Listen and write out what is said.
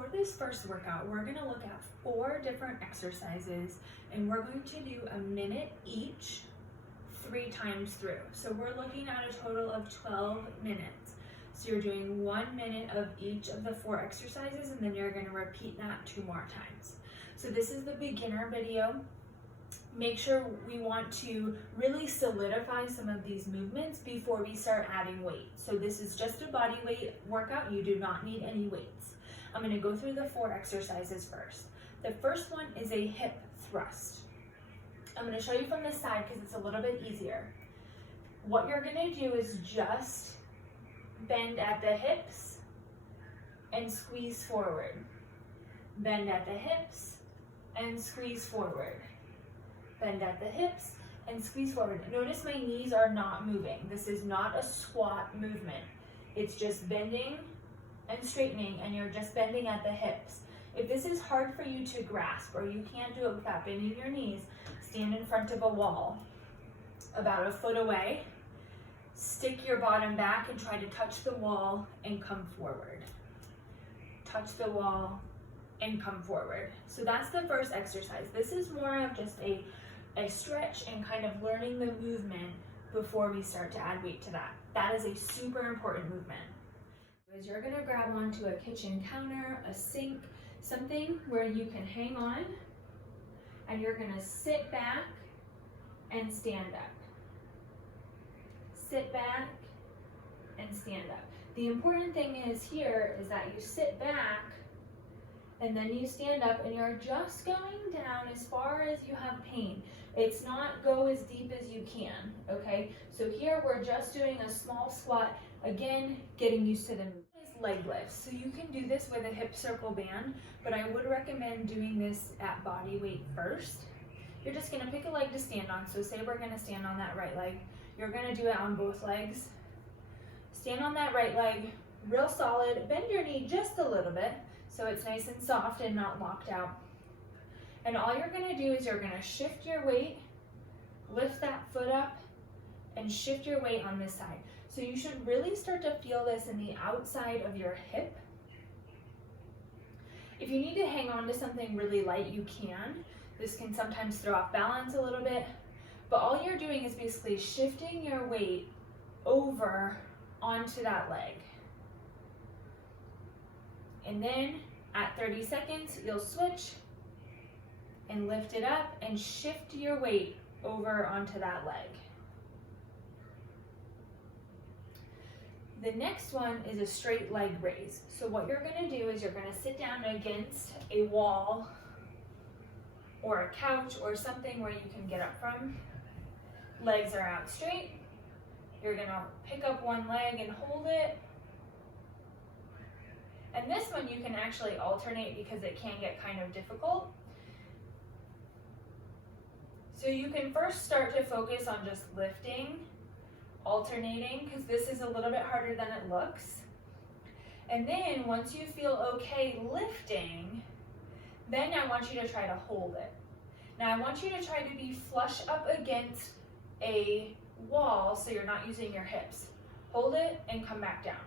for this first workout, we're gonna look at 4 different exercises and we're going to do a minute each 3 times through. So we're looking at a total of 12 minutes. So you're doing 1 minute of each of the 4 exercises and then you're gonna repeat that 2 more times. So this is the beginner video. Make sure we want to really solidify some of these movements before we start adding weight. So this is just a body weight workout. You do not need any weights. I'm going to go through the 4 exercises first. The first one is a hip thrust. I'm going to show you from this side because it's a little bit easier. What you're going to do is just bend at the hips and squeeze forward. Bend at the hips and squeeze forward. Bend at the hips and squeeze forward. Notice my knees are not moving. This is not a squat movement. It's just bending and straightening, and you're just bending at the hips. If this is hard for you to grasp or you can't do it without bending your knees, stand in front of a wall about a foot away. Stick your bottom back and try to touch the wall and come forward. Touch the wall and come forward. So that's the first exercise. This is more of just a stretch and kind of learning the movement before we start to add weight to that. That is a super important movement. You're gonna grab onto a kitchen counter, a sink, something where you can hang on, and you're gonna sit back and stand up. Sit back and stand up. The important thing is here is that you sit back and then you stand up and you're just going down as far as you have pain. It's not go as deep as you can, okay? So here we're just doing a small squat, again, getting used to the movement. Leg lifts. So you can do this with a hip circle band, but I would recommend doing this at body weight first. You're just gonna pick a leg to stand on. So say we're gonna stand on that right leg. You're gonna do it on both legs. Stand on that right leg, real solid. Bend your knee just a little bit so it's nice and soft and not locked out. And all you're gonna do is you're gonna shift your weight, lift that foot up, and shift your weight on this side. So you should really start to feel this in the outside of your hip. If you need to hang on to something really light, you can. This can sometimes throw off balance a little bit, but all you're doing is basically shifting your weight over onto that leg. And then at 30 seconds, you'll switch and lift it up and shift your weight over onto that leg. The next one is a straight leg raise. So what you're gonna do is you're gonna sit down against a wall or a couch or something where you can get up from. Legs are out straight. You're gonna pick up one leg and hold it. And this one you can actually alternate because it can get kind of difficult. So you can first start to focus on just lifting, alternating, because this is a little bit harder than it looks. And then once you feel okay lifting, then I want you to try to hold it. Now I want you to try to be flush up against a wall so you're not using your hips. Hold it and come back down.